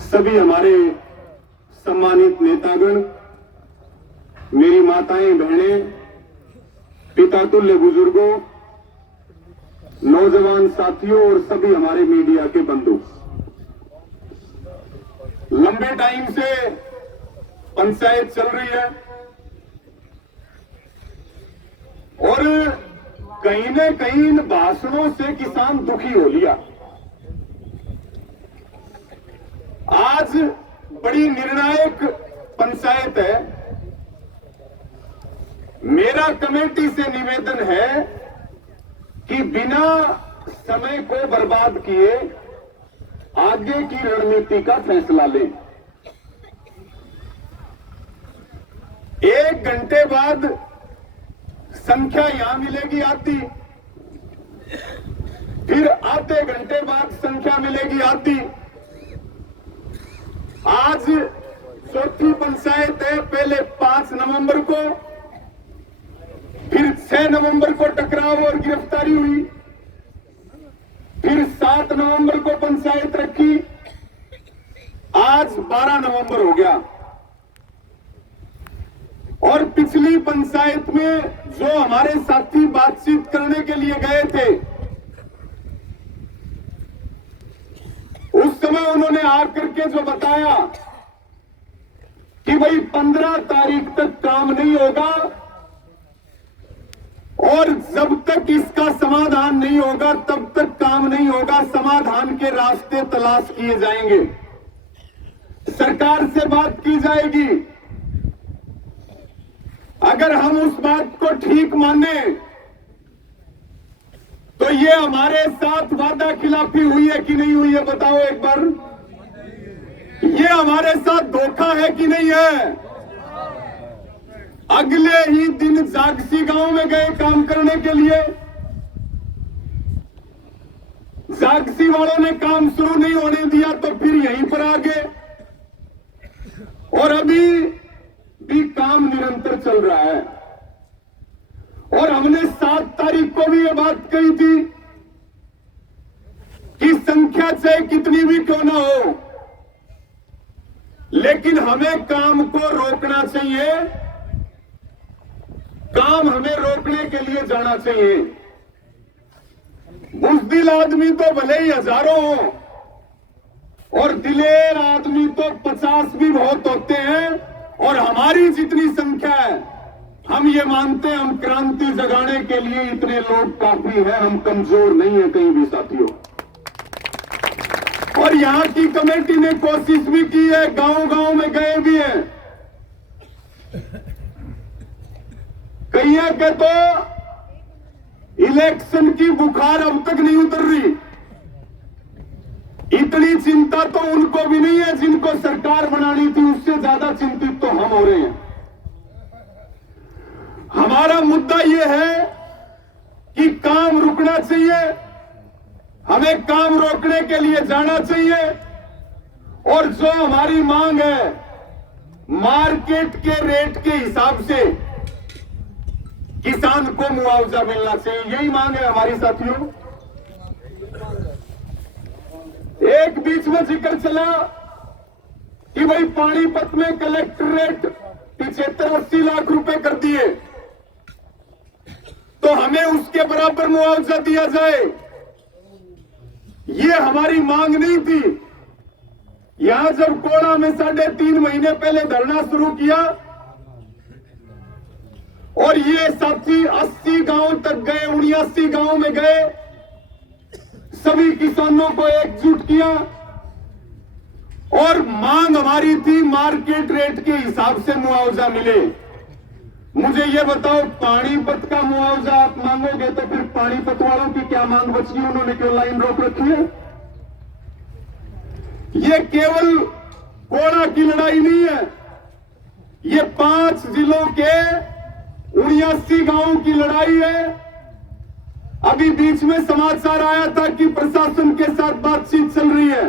सभी हमारे सम्मानित नेतागण, मेरी माताएं बहनें, पिता तुल्य बुजुर्गों, नौजवान साथियों और सभी हमारे मीडिया के बंधु, लंबे टाइम से पंचायत चल रही है और कहीं न कहीं इन भाषणों से किसान दुखी हो लिया। आज बड़ी निर्णायक पंचायत है। मेरा कमेटी से निवेदन है कि बिना समय को बर्बाद किए आगे की रणनीति का फैसला लें। 1 घंटे बाद संख्या यहां मिलेगी आती, फिर आधे घंटे बाद संख्या मिलेगी आती। आज चौथी पंचायत है, पहले 5 नवंबर को, फिर 6 नवंबर को टकराव और गिरफ्तारी हुई, फिर 7 नवंबर को पंचायत रखी, आज 12 नवंबर हो गया। और पिछली पंचायत में जो हमारे साथी बातचीत करने के लिए गए थे, उस समय उन्होंने आकर के जो बताया कि भाई 15 तारीख तक काम नहीं होगा और जब तक इसका समाधान नहीं होगा तब तक काम नहीं होगा, समाधान के रास्ते तलाश किए जाएंगे, सरकार से बात की जाएगी। अगर हम उस बात को ठीक माने तो ये हमारे साथ वादा खिलाफी हुई है कि नहीं हुई है, बताओ एक बार। ये हमारे साथ धोखा है कि नहीं है? अगले ही दिन जागसी गांव में गए काम करने के लिए, जागसी वालों ने काम शुरू नहीं होने दिया तो फिर यहीं पर आ गए और अभी भी काम निरंतर चल रहा है। और हमने 7 तारीख को भी ये बात कही थी कि संख्या चाहे कितनी भी क्यों ना हो, लेकिन हमें काम को रोकना चाहिए, काम हमें रोकने के लिए जाना चाहिए। बुज़दिल आदमी तो भले ही हजारों हो और दिलेर आदमी तो 50 भी बहुत होते हैं, और हमारी जितनी संख्या है हम ये मानते हैं हम क्रांति जगाने के लिए इतने लोग काफी हैं, हम कमजोर नहीं है कहीं भी साथियों। और यहां की कमेटी ने कोशिश भी की है, गांव-गांव में गए भी हैं। कईया के तो इलेक्शन की बुखार अब तक नहीं उतर रही। इतनी चिंता तो उनको भी नहीं है जिनको सरकार बनानी थी, उससे ज्यादा चिंतित तो हम हो रहे हैं। हमारा मुद्दा यह है कि काम रुकना चाहिए, हमें काम रोकने के लिए जाना चाहिए, और जो हमारी मांग है मार्केट के रेट के हिसाब से किसान को मुआवजा मिलना चाहिए, यही मांग है हमारी साथियों। एक बीच में जिक्र चला कि भाई पानीपत में कलेक्ट्रेट 75-80 लाख रुपए कर दिए तो हमें उसके बराबर मुआवजा दिया जाए। ये हमारी मांग नहीं थी। यहां जब कोड़ा में 3.5 महीने पहले धरना शुरू किया और ये साथी 80 गांव तक गए, 79 गांव में गए, सभी किसानों को एकजुट किया और मांग हमारी थी मार्केट रेट के हिसाब से मुआवजा मिले। मुझे ये बताओ, पानीपत का मुआवजा आप मांगोगे तो फिर पानीपत वालों की क्या मांग बची? उन्होंने क्यों लाइन रोक रखी है? ये केवल कोड़ा की लड़ाई नहीं है, ये 5 जिलों के 79 गांवों की लड़ाई है। अभी बीच में समाचार आया था कि प्रशासन के साथ बातचीत चल रही है।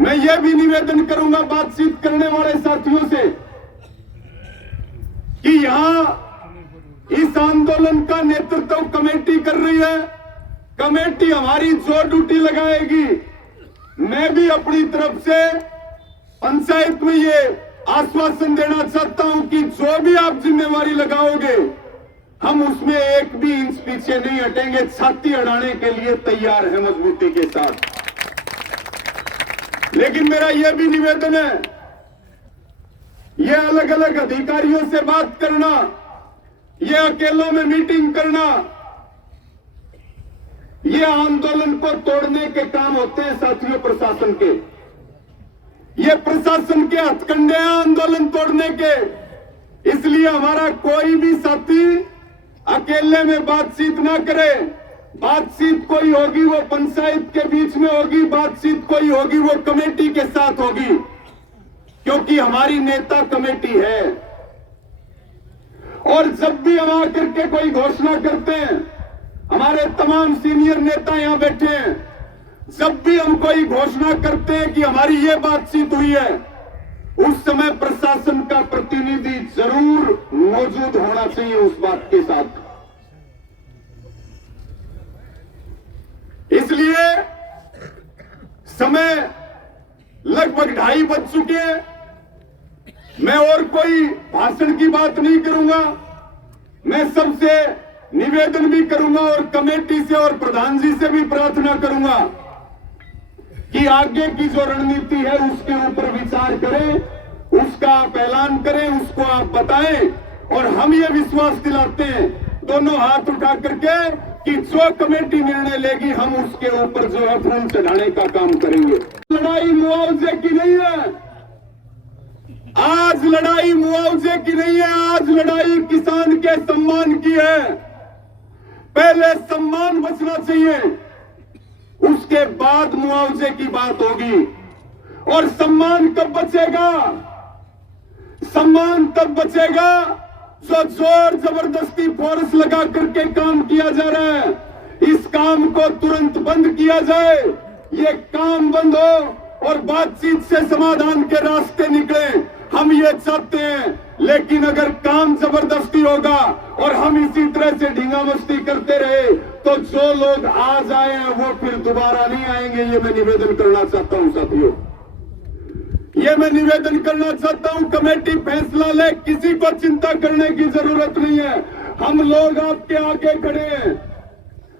मैं यह भी निवेदन करूंगा बातचीत करने वाले साथियों से कि यहां इस आंदोलन का नेतृत्व कमेटी कर रही है। कमेटी हमारी जो ड्यूटी लगाएगी मैं भी अपनी तरफ से पंचायत में ये आश्वासन देना चाहता हूं कि जो भी आप जिम्मेवारी लगाओगे, हम उसमें एक भी इंच पीछे नहीं हटेंगे, छाती अड़ाने के लिए तैयार है मजबूती के साथ। लेकिन मेरा यह भी निवेदन है, यह अलग अलग अधिकारियों से बात करना, यह अकेलों में मीटिंग करना, ये आंदोलन को तोड़ने के काम होते हैं साथियों प्रशासन के। ये प्रशासन के हथकंडे हैं आंदोलन तोड़ने के। इसलिए हमारा कोई भी साथी अकेले में बातचीत ना करे। बातचीत कोई होगी वो पंचायत के बीच में होगी, बातचीत कोई होगी वो कमेटी के साथ होगी, क्योंकि हमारी नेता कमेटी है। और जब भी हम आकर के कोई घोषणा करते हैं, हमारे तमाम सीनियर नेता यहां बैठे हैं, जब भी हम कोई घोषणा करते हैं कि हमारी ये बातचीत हुई है, उस समय प्रशासन का प्रतिनिधि जरूर मौजूद होना चाहिए उस बात के साथ। इसलिए समय लगभग 2:30 बज चुके हैं। मैं और कोई भाषण की बात नहीं करूंगा। मैं सबसे निवेदन भी करूंगा और कमेटी से और प्रधान जी से भी प्रार्थना करूंगा कि आगे की जो रणनीति है उसके ऊपर विचार करें, उसका आप ऐलान करें, उसको आप बताएं। और हम ये विश्वास दिलाते हैं दोनों हाथ उठा करके कि जो कमेटी निर्णय लेगी हम उसके ऊपर जो है फूल चढ़ाने का काम करेंगे। लड़ाई मुआवजे की नहीं है, आज लड़ाई मुआवजे की नहीं है, आज लड़ाई किसान के सम्मान की है। पहले सम्मान बचना चाहिए, उसके बाद मुआवजे की बात होगी। और सम्मान कब बचेगा? सम्मान तब बचेगा जो जोर जबरदस्ती फोर्स लगा करके काम किया जा रहा है, इस काम को तुरंत बंद किया जाए। ये काम बंद हो और बातचीत से समाधान के रास्ते निकले, हम ये चाहते हैं। लेकिन अगर काम जबरदस्ती होगा और हम इसी तरह से ढींगा मस्ती करते रहे तो जो लोग आज आए हैं वो फिर दोबारा नहीं आएंगे। ये मैं निवेदन करना चाहता हूं साथियों, ये मैं निवेदन करना चाहता हूं। कमेटी फैसला ले, किसी को चिंता करने की जरूरत नहीं है। हम लोग आपके आगे खड़े हैं,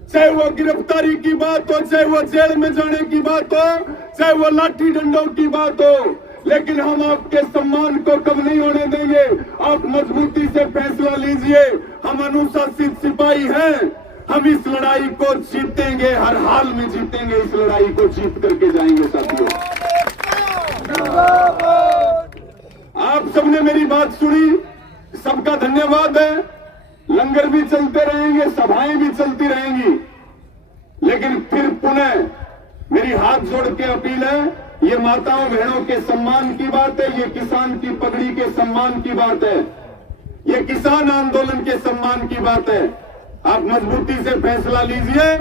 चाहे वो गिरफ्तारी की बात हो, चाहे वो जेल में जाने की बात हो, चाहे वो लाठी डंडों की बात हो, लेकिन हम आपके सम्मान को कम नहीं होने देंगे। आप मजबूती से फैसला लीजिए। हम अनुशासित सिपाही हैं, हम इस लड़ाई को जीतेंगे, हर हाल में जीतेंगे। इस लड़ाई को जीत करके जाएंगे साथियों। आप सबने मेरी बात सुनी, सबका धन्यवाद है। लंगर भी चलते रहेंगे, सभाएं भी चलती रहेंगी, लेकिन फिर पुनः मेरी हाथ जोड़ के अपील है, ये माताओं बहनों के सम्मान की बात है, ये किसान की पगड़ी के सम्मान की बात है, ये किसान आंदोलन के सम्मान की बात है। आप मजबूती से फैसला लीजिए।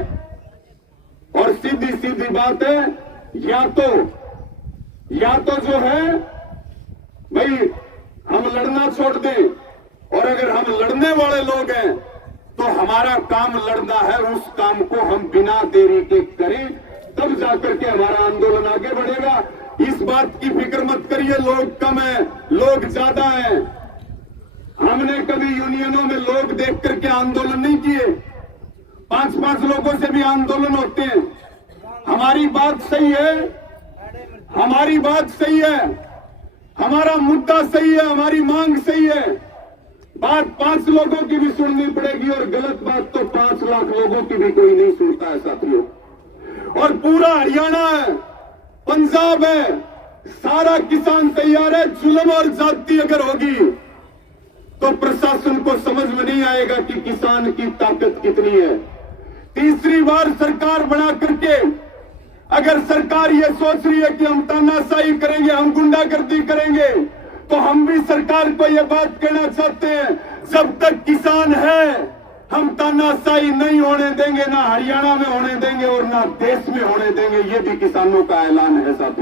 और सीधी सीधी बात है, या तो जो है भाई हम लड़ना छोड़ दें, और अगर हम लड़ने वाले लोग हैं तो हमारा काम लड़ना है, उस काम को हम बिना देरी के करें, तब जाकर के हमारा आंदोलन आगे बढ़ेगा। इस बात की फिक्र मत करिए लोग कम है, लोग ज्यादा है। हमने कभी यूनियनों में लोग देख करके आंदोलन नहीं किए, 5-5 लोगों से भी आंदोलन होते हैं। हमारी बात सही है, हमारी बात सही है, हमारा मुद्दा सही है, हमारी मांग सही है। बात 5 लोगों की भी सुननी पड़ेगी और गलत बात तो 5 लाख लोगों की भी कोई नहीं सुनता है साथियों। और पूरा हरियाणा है, पंजाब है, सारा किसान तैयार है। जुल्म और जाति अगर होगी तो प्रशासन को समझ में नहीं आएगा कि किसान की ताकत कितनी है। तीसरी बार सरकार बना करके अगर सरकार ये सोच रही है कि हम तानाशाही करेंगे, हम गुंडागर्दी करेंगे, तो हम भी सरकार को ये बात कहना चाहते हैं, जब तक किसान है हम तानाशाही नहीं होने देंगे, ना हरियाणा में होने देंगे और ना देश में होने देंगे। ये भी किसानों का ऐलान है साथियों।